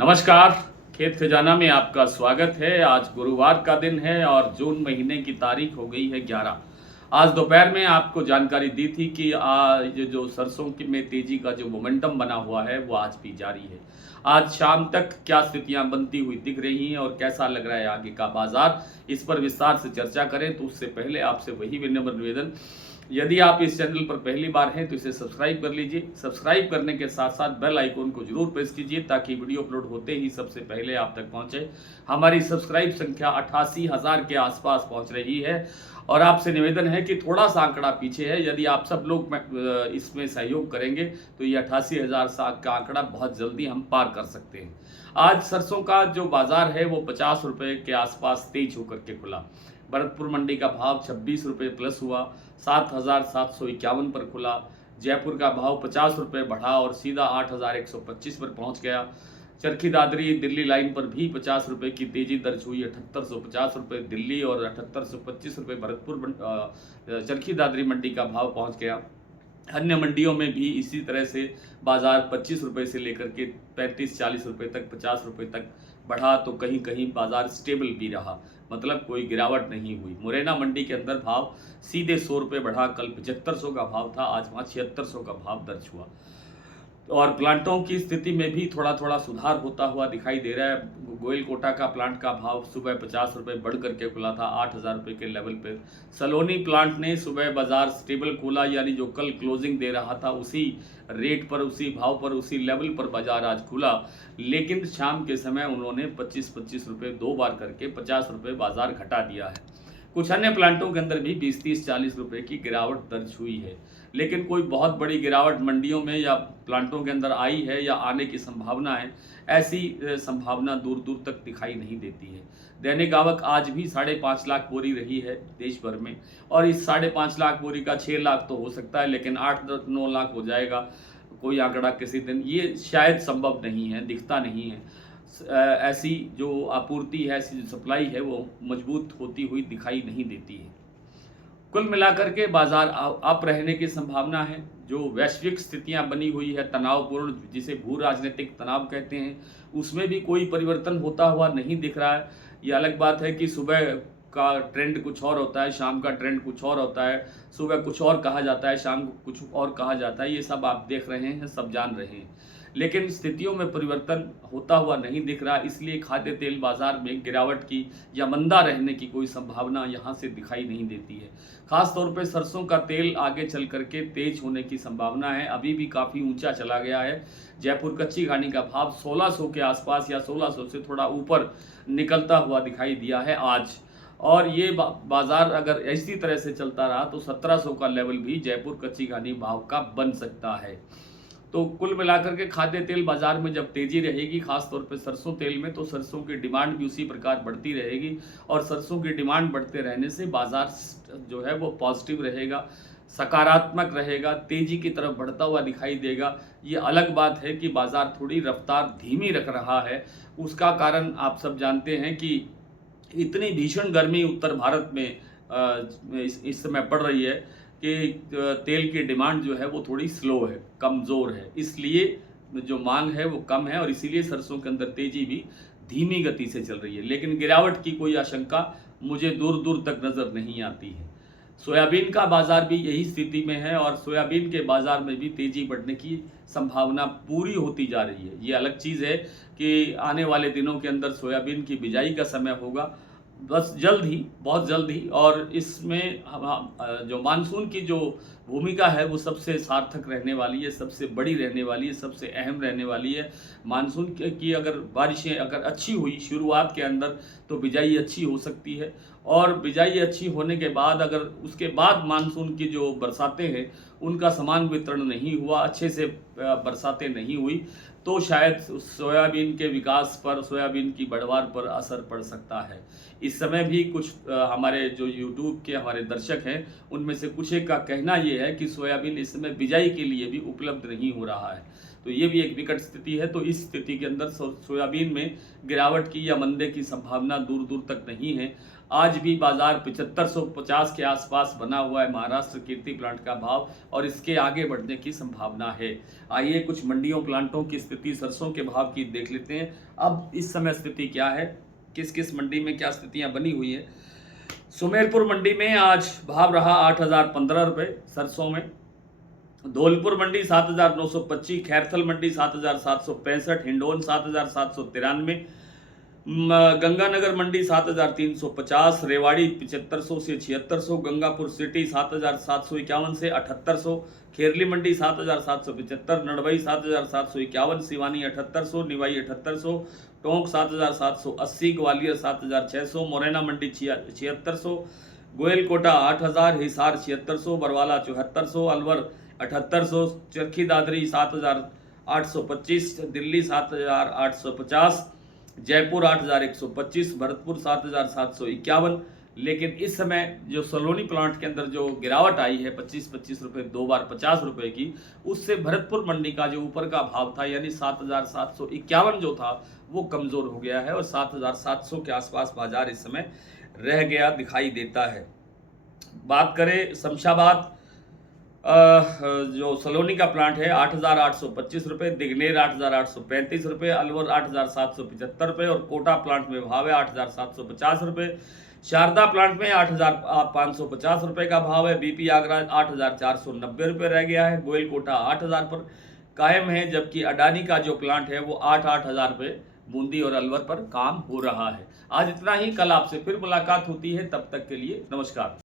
नमस्कार। खेत खजाना में आपका स्वागत है। आज गुरुवार का दिन है और जून महीने की तारीख हो गई है 11। आज दोपहर में आपको जानकारी दी थी कि आज जो सरसों की में तेजी का जो मोमेंटम बना हुआ है वो आज भी जारी है। आज शाम तक क्या स्थितियां बनती हुई दिख रही हैं और कैसा लग रहा है आगे का बाजार, इस पर विस्तार से चर्चा करें। तो उससे पहले आपसे वही विनम्र निवेदन, यदि आप इस चैनल पर पहली बार हैं तो इसे सब्सक्राइब कर लीजिए। सब्सक्राइब करने के साथ साथ बेल आइकन को जरूर प्रेस कीजिए ताकि वीडियो अपलोड होते ही सबसे पहले आप तक पहुंचे। हमारी सब्सक्राइब संख्या 88,000 के आसपास पहुंच रही है और आपसे निवेदन है कि थोड़ा सा आंकड़ा पीछे है। यदि आप सब लोग इसमें सहयोग करेंगे तो ये 88,000 का आंकड़ा बहुत जल्दी हम पार कर सकते हैं। आज सरसों का जो बाजार है वो 50 रुपये के आसपास तेज होकर के खुला। भरतपुर मंडी का भाव 26 रुपये प्लस हुआ, 7,751 पर खुला। जयपुर का भाव 50 रुपये बढ़ा और सीधा 8,125 पर पहुंच गया। चरखी दादरी दिल्ली लाइन पर भी 50 रुपये की तेजी दर्ज हुई। 7,850 रुपये दिल्ली और 7,825 रुपये भरतपुर चरखी दादरी मंडी का भाव पहुंच गया। अन्य मंडियों में भी इसी तरह से बाजार 25 रुपये से लेकर के 35-40 रुपये तक, 50 रुपये तक बढ़ा। तो कहीं कहीं बाजार स्टेबल भी रहा, मतलब कोई गिरावट नहीं हुई। मुरैना मंडी के अंदर भाव सीधे 100 रुपये बढ़ा। कल 7500 का भाव था, आज वहाँ 7600 का भाव दर्ज हुआ। और प्लांटों की स्थिति में भी थोड़ा थोड़ा सुधार होता हुआ दिखाई दे रहा है। गोयल कोटा का प्लांट का भाव सुबह 50 रुपये बढ़ करके खुला था 8,000 रुपये के लेवल पर। सलोनी प्लांट ने सुबह बाजार स्टेबल खोला, यानी जो कल क्लोजिंग दे रहा था उसी रेट पर, उसी भाव पर, उसी लेवल पर बाजार आज खुला। लेकिन शाम के समय उन्होंने 25-25 रुपये दो बार करके 50 रुपये बाजार घटा दिया है। कुछ अन्य प्लांटों के अंदर भी 20-30-40 रुपये की गिरावट दर्ज हुई है, लेकिन कोई बहुत बड़ी गिरावट मंडियों में या प्लांटों के अंदर आई है या आने की संभावना है, ऐसी संभावना दूर दूर तक दिखाई नहीं देती है। दैनिक आवक आज भी 5.5 लाख बोरी रही है देश भर में, और इस 5.5 लाख बोरी का 6 लाख तो हो सकता है, लेकिन 8-9 लाख हो जाएगा कोई आंकड़ा किसी दिन, ये शायद संभव नहीं है, दिखता नहीं है। ऐसी जो आपूर्ति है, ऐसी जो सप्लाई है वो मजबूत होती हुई दिखाई नहीं देती है। कुल मिलाकर के बाजार अप रहने की संभावना है। जो वैश्विक स्थितियां बनी हुई है तनावपूर्ण, जिसे भू राजनीतिक तनाव कहते हैं, उसमें भी कोई परिवर्तन होता हुआ नहीं दिख रहा है। ये अलग बात है कि सुबह का ट्रेंड कुछ और होता है, शाम का ट्रेंड कुछ और होता है। सुबह कुछ और कहा जाता है, शाम को कुछ और कहा जाता है। ये सब आप देख रहे हैं, सब जान रहे हैं, लेकिन स्थितियों में परिवर्तन होता हुआ नहीं दिख रहा। इसलिए खाद्य तेल बाजार में गिरावट की या मंदा रहने की कोई संभावना यहाँ से दिखाई नहीं देती है। खास तौर पे सरसों का तेल आगे चल करके तेज होने की संभावना है, अभी भी काफ़ी ऊंचा चला गया है। जयपुर कच्ची घानी का भाव 1600 के आसपास या 1600 से थोड़ा ऊपर निकलता हुआ दिखाई दिया है आज। और ये बाजार अगर इसी तरह से चलता रहा तो 1700 का लेवल भी जयपुर कच्ची घानी भाव का बन सकता है। तो कुल मिलाकर के खाद्य तेल बाजार में जब तेजी रहेगी, खास तौर पे सरसों तेल में, तो सरसों की डिमांड भी उसी प्रकार बढ़ती रहेगी। और सरसों की डिमांड बढ़ते रहने से बाजार जो है वो पॉजिटिव रहेगा, सकारात्मक रहेगा, तेजी की तरफ बढ़ता हुआ दिखाई देगा। ये अलग बात है कि बाजार थोड़ी रफ्तार धीमी रख रहा है। उसका कारण आप सब जानते हैं कि इतनी भीषण गर्मी उत्तर भारत में इस समय पड़ रही है कि तेल की डिमांड जो है वो थोड़ी स्लो है, कमज़ोर है, इसलिए जो मांग है वो कम है और इसीलिए सरसों के अंदर तेजी भी धीमी गति से चल रही है। लेकिन गिरावट की कोई आशंका मुझे दूर दूर तक नज़र नहीं आती है। सोयाबीन का बाजार भी यही स्थिति में है और सोयाबीन के बाजार में भी तेजी बढ़ने की संभावना पूरी होती जा रही है। ये अलग चीज़ है कि आने वाले दिनों के अंदर सोयाबीन की बिजाई का समय होगा, बस जल्द ही, बहुत जल्द ही। और इसमें जो मानसून की जो भूमिका है वो सबसे सार्थक रहने वाली है, सबसे बड़ी रहने वाली है, सबसे अहम रहने वाली है। मानसून की अगर बारिशें अगर अच्छी हुई शुरुआत के अंदर तो बिजाई अच्छी हो सकती है, और बिजाई अच्छी होने के बाद अगर उसके बाद मानसून की जो बरसातें हैं उनका समान वितरण नहीं हुआ, अच्छे से बरसातें नहीं हुई, तो शायद सोयाबीन के विकास पर, सोयाबीन की बढ़वार पर असर पड़ सकता है। इस समय भी कुछ हमारे जो यूट्यूब के हमारे दर्शक हैं उनमें से कुछ एक का कहना ये है कि सोयाबीन इस समय बिजाई के लिए भी उपलब्ध नहीं हो रहा है। तो ये भी एक विकट स्थिति है। तो इस स्थिति के अंदर सोयाबीन में गिरावट की या मंदे की संभावना दूर दूर तक नहीं है। आज भी बाजार 7550 के आसपास बना हुआ है महाराष्ट्र कीर्ति प्लांट का भाव, और इसके आगे बढ़ने की संभावना है। आइए कुछ मंडियों प्लांटों की स्थिति, सरसों के भाव की देख लेते हैं। अब इस समय स्थिति क्या है, किस किस मंडी में क्या स्थितियां बनी हुई है। सुमेरपुर मंडी में आज भाव रहा 8015 रुपये सरसों में। धौलपुर मंडी 7925, खैरथल मंडी 7765, हिंडोन 7793, गंगानगर मंडी 7350, रेवाड़ी 7500 से 7600, गंगापुर सिटी 7751 से 7800, खेरली मंडी 7775, नड़बई 7751, सिवानी 7800, निवाई 7800, टोंक 7780, ग्वालियर 7600, मोरैना मंडी 7600, गोयलकोटा 8000, हिसार 7600, बरवाला 7400, अलवर 7800, चरखी दादरी 7825, दिल्ली 7850, जयपुर 8125, भरतपुर 7751। लेकिन इस समय जो सलोनी प्लांट के अंदर जो गिरावट आई है 25-25 रुपये, 2 बार 50 रुपये की, उससे भरतपुर मंडी का जो ऊपर का भाव था यानी 7751 जो था वो कमज़ोर हो गया है और 7700 के आसपास बाजार इस समय रह गया दिखाई देता है। बात करें शमशाबाद, जो सलोनी का प्लांट है 8825 रुपये, दिग्नेर 8835 रुपये, अलवर 8775 रुपये और कोटा प्लांट में भाव है 8750 रुपये। शारदा प्लांट में 8550 रुपये का भाव है। बीपी आगरा 8490 रुपये रह गया है। गोयलकोटा 8000 पर कायम है, जबकि अडानी का जो प्लांट है वो 8-8000 रुपये बूंदी और अलवर पर काम हो रहा है। आज इतना ही, कल आपसे फिर मुलाकात होती है, तब तक के लिए नमस्कार।